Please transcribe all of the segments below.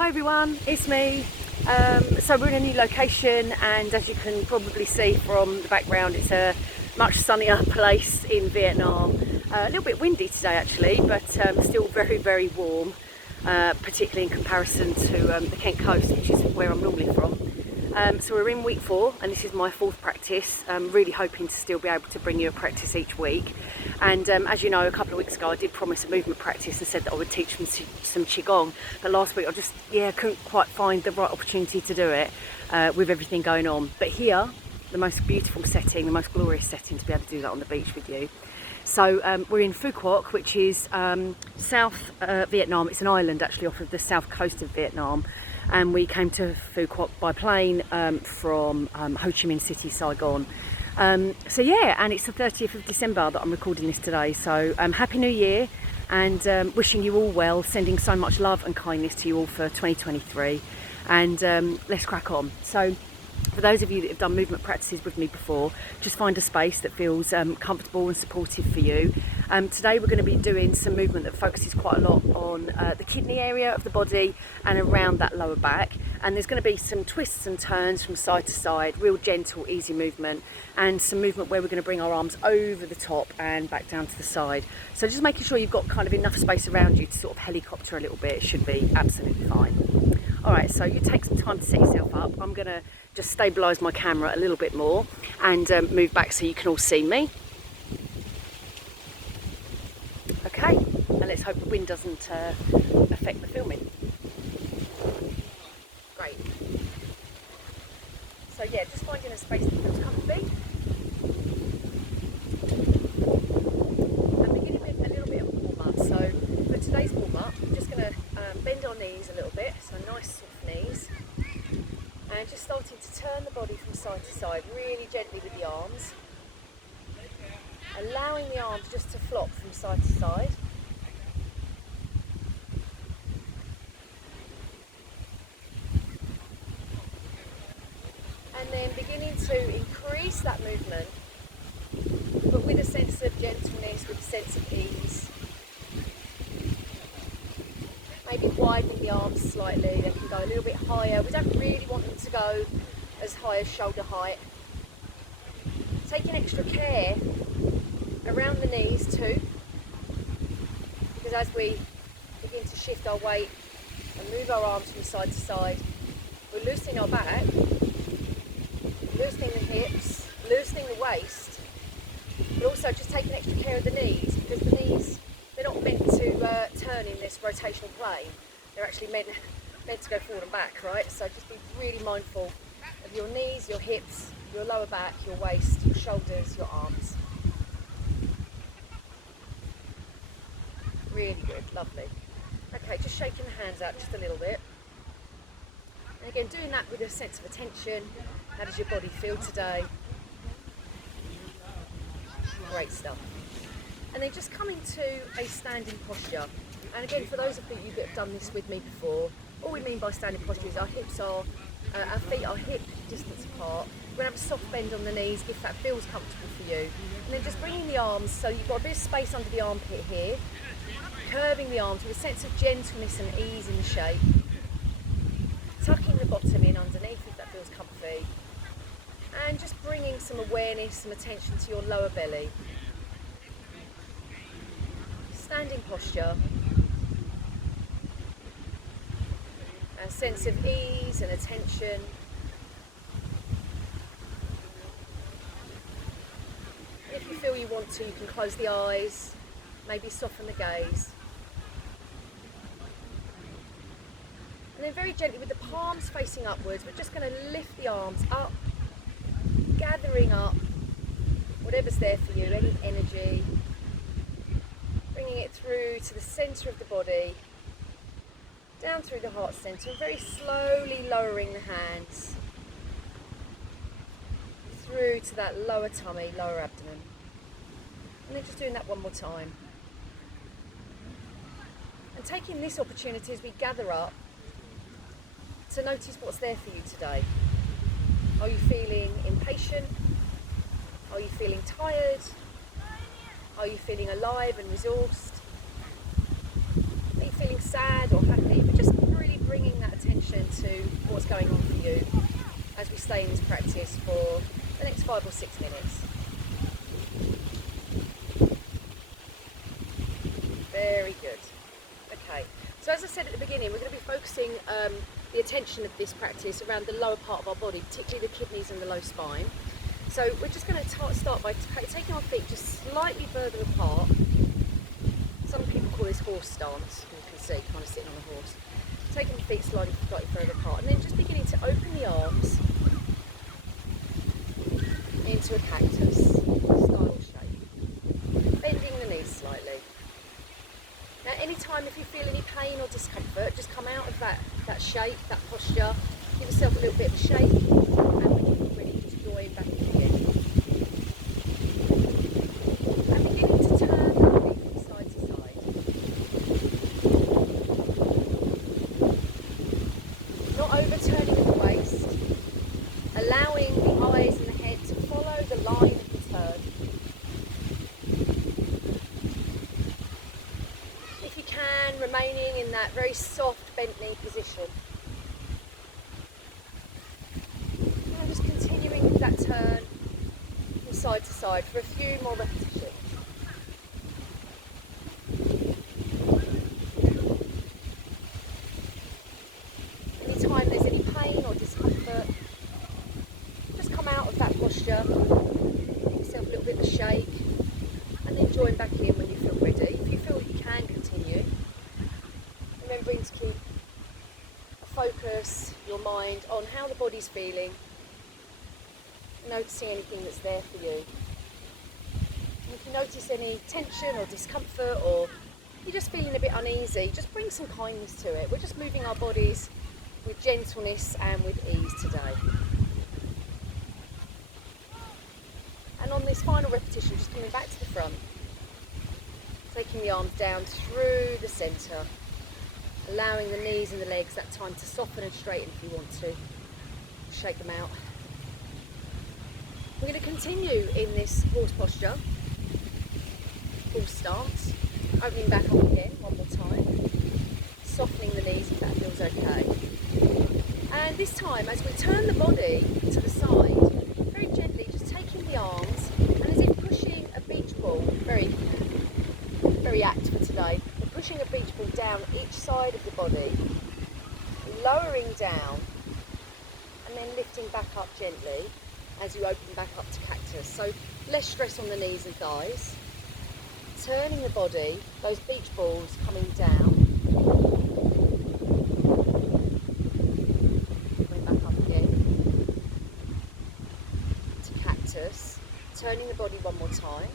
Hi everyone, it's me. So we're in a new location, and as you can probably see from the background, it's a much sunnier place in Vietnam. A little bit windy today actually, but still very, very warm, particularly in comparison to the Kent coast, which is where I'm normally from. So we're in week 4 and this is my 4th practice. I'm really hoping to still be able to bring you a practice each week. And as you know, a couple of weeks ago I did promise a movement practice and said that I would teach them some Qigong. But last week I just couldn't quite find the right opportunity to do it with everything going on. But here, the most beautiful setting, the most glorious setting to be able to do that on the beach with you. So we're in Phu Quoc, which is South Vietnam. It's an island actually off of the south coast of Vietnam. And we came to Phu Quoc by plane from Ho Chi Minh City, Saigon. So yeah, and it's the 30th of December that I'm recording this today. So Happy New Year, and wishing you all well, sending so much love and kindness to you all for 2023. And let's crack on. So for those of you that have done movement practices with me before, just find a space that feels comfortable and supportive for you. Today we're going to be doing some movement that focuses quite a lot on the kidney area of the body and around that lower back. And there's going to be some twists and turns from side to side, real gentle, easy movement, and some movement where we're going to bring our arms over the top and back down to the side. So just making sure you've got kind of enough space around you to sort of helicopter a little bit should be absolutely fine. All right, so you take some time to set yourself up. I'm going to just stabilise my camera a little bit more and move back so you can all see me. Okay, and let's hope the wind doesn't affect the filming. Great. So yeah, just finding a space that feels comfy. And beginning with a little bit of a warm-up. So for today's warm-up, I'm just going to bend our knees a little bit, so nice soft knees. And just starting to turn the body from side to side, really gently with the arms. Allowing the arms just to flop from side to side. And then beginning to increase that movement, but with a sense of gentleness, with a sense of ease. Maybe widening the arms slightly, they can go a little bit higher. We don't really want them to go as high as shoulder height. Taking extra care around the knees too, because as we begin to shift our weight and move our arms from side to side, we're loosening our back, loosening the hips, loosening the waist, but also just taking extra care of the knees, because the knees, they're not meant to turn in this rotational plane. They're actually meant to go forward and back, right? So just be really mindful of your knees, your hips, your lower back, your waist, your shoulders, your arms. Really good, lovely. Okay, just shaking the hands out just a little bit. And again, doing that with a sense of attention. How does your body feel today? Great stuff. And then just coming to a standing posture. And again, for those of you that have done this with me before, all we mean by standing posture is our feet are hip distance apart. We're going to have a soft bend on the knees if that feels comfortable for you. And then just bringing the arms, so you've got a bit of space under the armpit here. Curving the arms with a sense of gentleness and ease in the shape. Tucking the bottom in underneath if that feels comfy. And just bringing some awareness, some attention to your lower belly. Standing posture. A sense of ease and attention. If you feel you want to, you can close the eyes, maybe soften the gaze. And then very gently with the palms facing upwards, we're just going to lift the arms up, gathering up whatever's there for you, any energy, bringing it through to the centre of the body, down through the heart centre, and very slowly lowering the hands through to that lower tummy, lower abdomen. And then just doing that one more time. And taking this opportunity as we gather up to notice what's there for you today. Are you feeling impatient? Are you feeling tired? Are you feeling alive and resourced? Are you feeling sad or happy? But just really bringing that stay in this practice for the next 5 or 6 minutes. Very good. Okay, so as I said at the beginning, we're going to be focusing the attention of this practice around the lower part of our body, particularly the kidneys and the low spine. So we're just going to start by taking our feet just slightly further apart. Some people call this horse stance, you can see, kind of sitting on a horse. Taking the feet slightly further apart, and then just beginning to open the arms into a cactus style shape. Bending the knees slightly. Now anytime if you feel any pain or discomfort, just come out of that shape, that posture, give yourself a little bit of a shake, and when you're ready, just join back in again. And beginning to turn the feet from side to side. Not overturning the waist, allowing the eyes and the head to follow the line of the turn. If you can, remaining in that very soft bent knee position. Now just continuing with that turn from side to side for a few more repetitions. Anytime there's any pain or discomfort, just come out of that posture, give yourself a little bit of a shake, and then join back in when you feel ready. If you feel that you can continue, remembering to keep a focus, your mind, on how the body's feeling, noticing anything that's there for you. And if you notice any tension or discomfort, or you're just feeling a bit uneasy, just bring some kindness to it. We're just moving our bodies with gentleness and with ease today. And on this final repetition, just coming back to the front, taking the arms down through the centre, allowing the knees and the legs that time to soften and straighten if you want to. Shake them out. We're going to continue in this horse posture, horse stance, opening back up again one more time, softening the knees if that feels okay. And this time, as we turn the body to the side, very gently, just taking the arms, and as if pushing a beach ball, very apt for today, we're pushing a beach ball down each side of the body, lowering down, and then lifting back up gently as you open back up to cactus. So less stress on the knees and thighs. Turning the body, those beach balls coming down. Coming back up again to cactus. Turning the body one more time.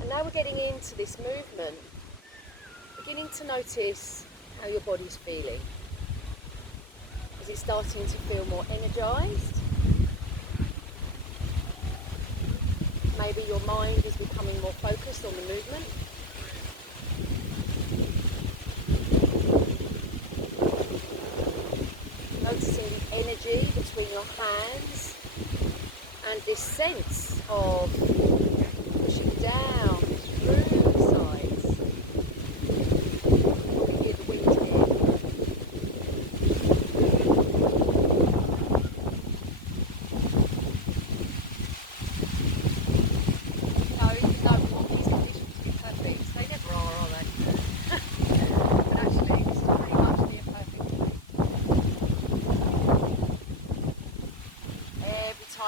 And now we're getting into this movement, beginning to notice how your body's feeling. Is it starting to feel more energised? Maybe your mind is becoming more focused on the movement. Noticing the energy between your hands and this sense of pushing down through the sides. You can hear the wind here.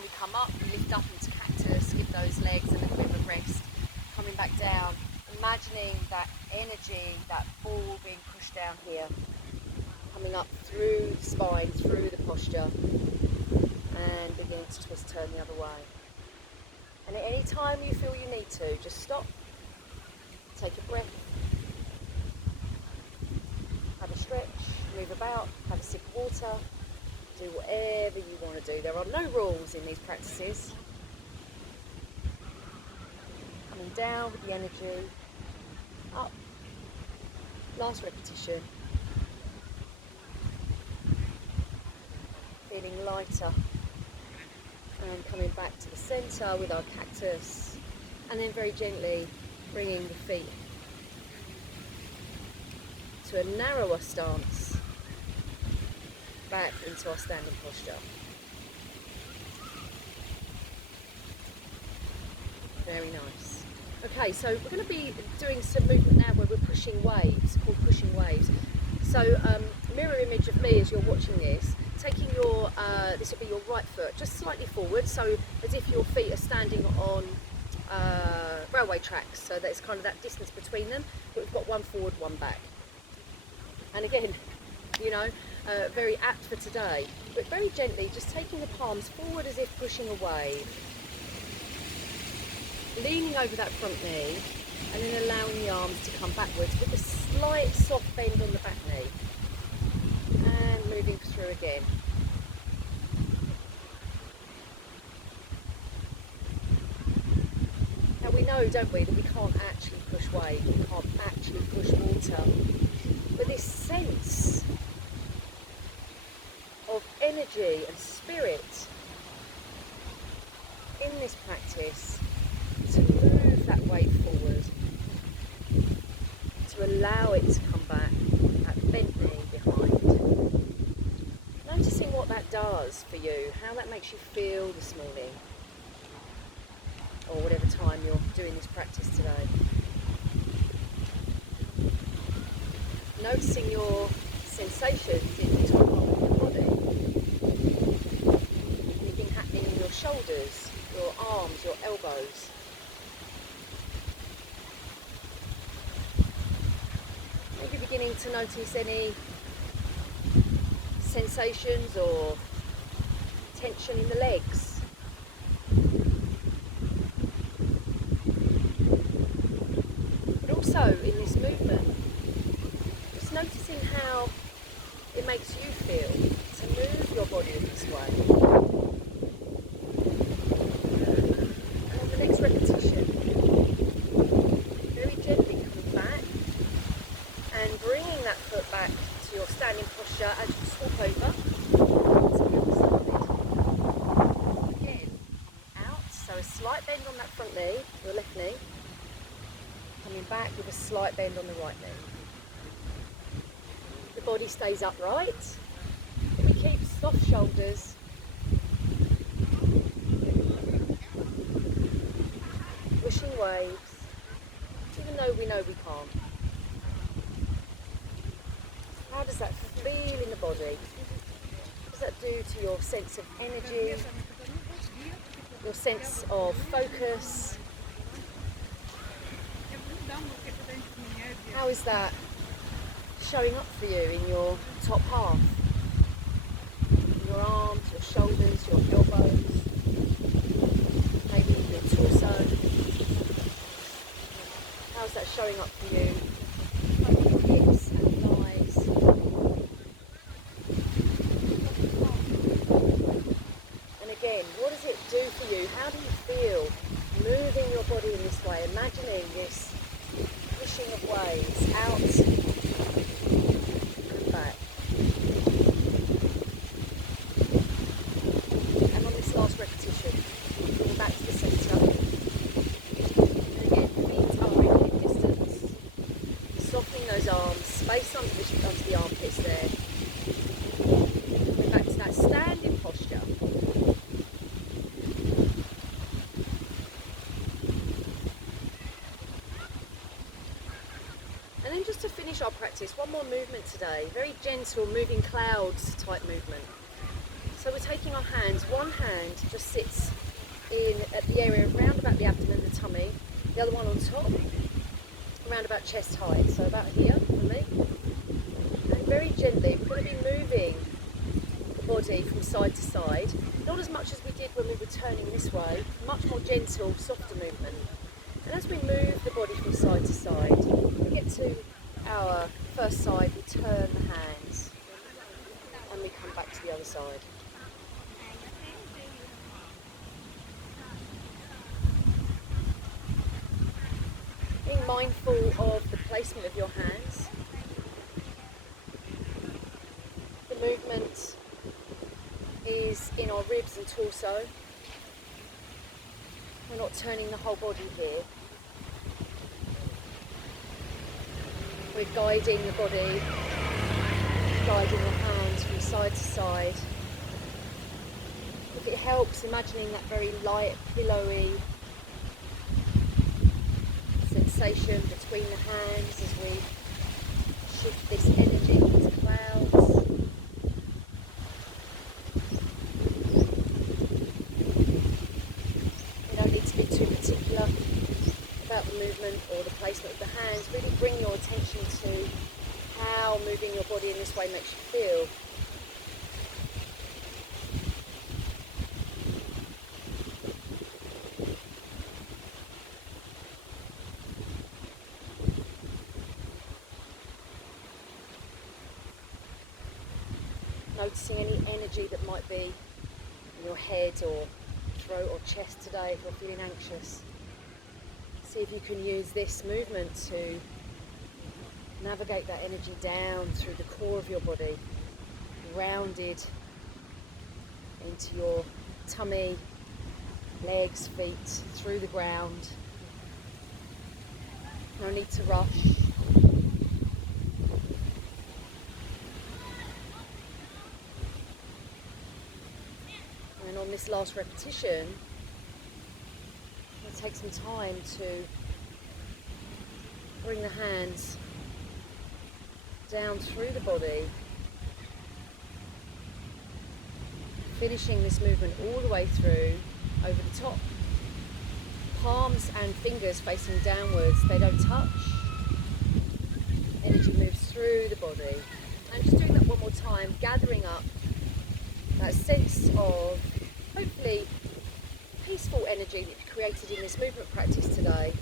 We come up, we lift up into cactus, give those legs a little bit of a rest, coming back down, imagining that energy, that ball being pushed down here, coming up through the spine, through the posture, and beginning to twist, turn the other way. And at any time you feel you need to, just stop, take a breath, have a stretch, move about, have a sip of water. Do whatever you want to do. There are no rules in these practices. Coming down with the energy, up, last repetition. Feeling lighter. And coming back to the centre with our cactus. And then very gently bringing the feet to a narrower stance. back into our standing posture. Very nice. Okay, so we're going to be doing some movement now where we're pushing waves, called pushing waves. So mirror image of me as you're watching this, taking your, this will be your right foot, just slightly forward, so as if your feet are standing on railway tracks, so that it's kind of that distance between them, but we've got one forward, one back. And again, you know, very apt for today, but very gently, just taking the palms forward as if pushing a wave. Leaning over that front knee and then allowing the arms to come backwards with a slight soft bend on the back knee. And moving through again. Now we know, don't we, that we can't actually push waves, we can't actually push water. But this sense of energy and spirit in this practice to move that wave forward, to allow it to come back, that bent knee behind. Noticing what that does for you, how that makes you feel this morning, or whatever time you're doing this practice today. Noticing your sensations in the top half of your body. Anything happening in your shoulders, your arms, your elbows. Maybe beginning to notice any sensations or tension in the legs. But also in this movement, just noticing how it makes you feel to move your body in this way. And on the next repetition, very gently coming back and bringing that foot back to your standing posture as you swap over to the other side. Again, coming out, so a slight bend on that front knee, your left knee, coming back with a slight bend on the right knee. The body stays upright, and we keep soft shoulders, pushing waves, even though we know we can't. How does that feel in the body? What does that do to your sense of energy, your sense of focus? How is that showing up for you in your top half? Your arms, your shoulders, your elbows, maybe your torso. How's that showing up for you? Your hips and thighs. And again, what does it do for you? How do you feel moving your body in this way, imagining this pushing of waves out and back? And on this last repetition, bring back to the centre. And again, feet are in hip distance. Softening those arms, space under the armpits there. Coming back to that standing posture. And then just to finish our practice, one more movement today, very gentle moving clouds type movement. So we're taking our hands, one hand just sits in at the area around about the abdomen, the tummy, the other one on top, around about chest height, so about here for me. And very gently, we're going to be moving the body from side to side, not as much as we did when we were turning this way, much more gentle, softer movement. And as we move the body from side to side, we get to our first side, we turn the hands and we come back to the other side. Being mindful of the placement of your hands, the movement is in our ribs and torso. We're not turning the whole body here. We're guiding the body, guiding the hands from side side to side. If it helps, imagining that very light, pillowy sensation between the hands as we shift this energy into clouds. You don't need to be too particular about the movement or the placement of the hands. Really bring your attention to how moving your body in this way makes you feel. Noticing any energy that might be in your head or throat or chest today if you're feeling anxious. See if you can use this movement to navigate that energy down through the core of your body, grounded into your tummy, legs, feet, through the ground. No need to rush. And on this last repetition, it'll take some time to bring the hands down through the body, finishing this movement all the way through, over the top. Palms and fingers facing downwards, they don't touch. Energy moves through the body. And just doing that one more time, gathering up that sense of hopefully peaceful energy that you've created in this movement practice today,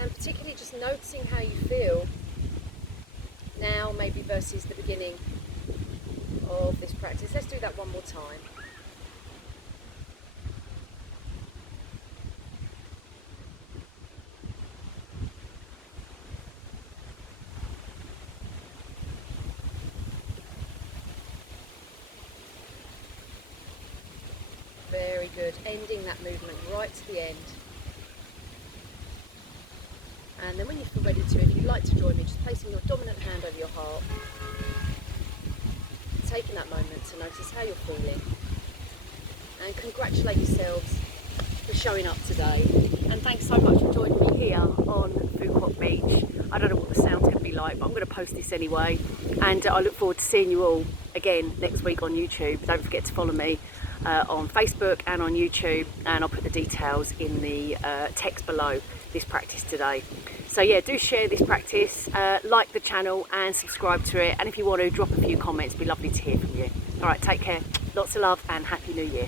and particularly just noticing how you feel now, maybe versus the beginning of this practice. Let's do that one more time. Very good. Ending that movement right to the end. And then when you feel ready to, if you'd like to join me, just placing your dominant hand over your heart. Taking that moment to notice how you're feeling. And congratulate yourselves for showing up today. And thanks so much for joining me here on Phu Quoc Beach. I don't know what the sound's going to be like, but I'm going to post this anyway. And I look forward to seeing you all again next week on YouTube. Don't forget to follow me on Facebook and on YouTube, and I'll put the details in the text below this practice today. So yeah, do share this practice, like the channel and subscribe to it, and if you want to drop a few comments, it'd be lovely to hear from you. All right, take care, lots of love and Happy New Year.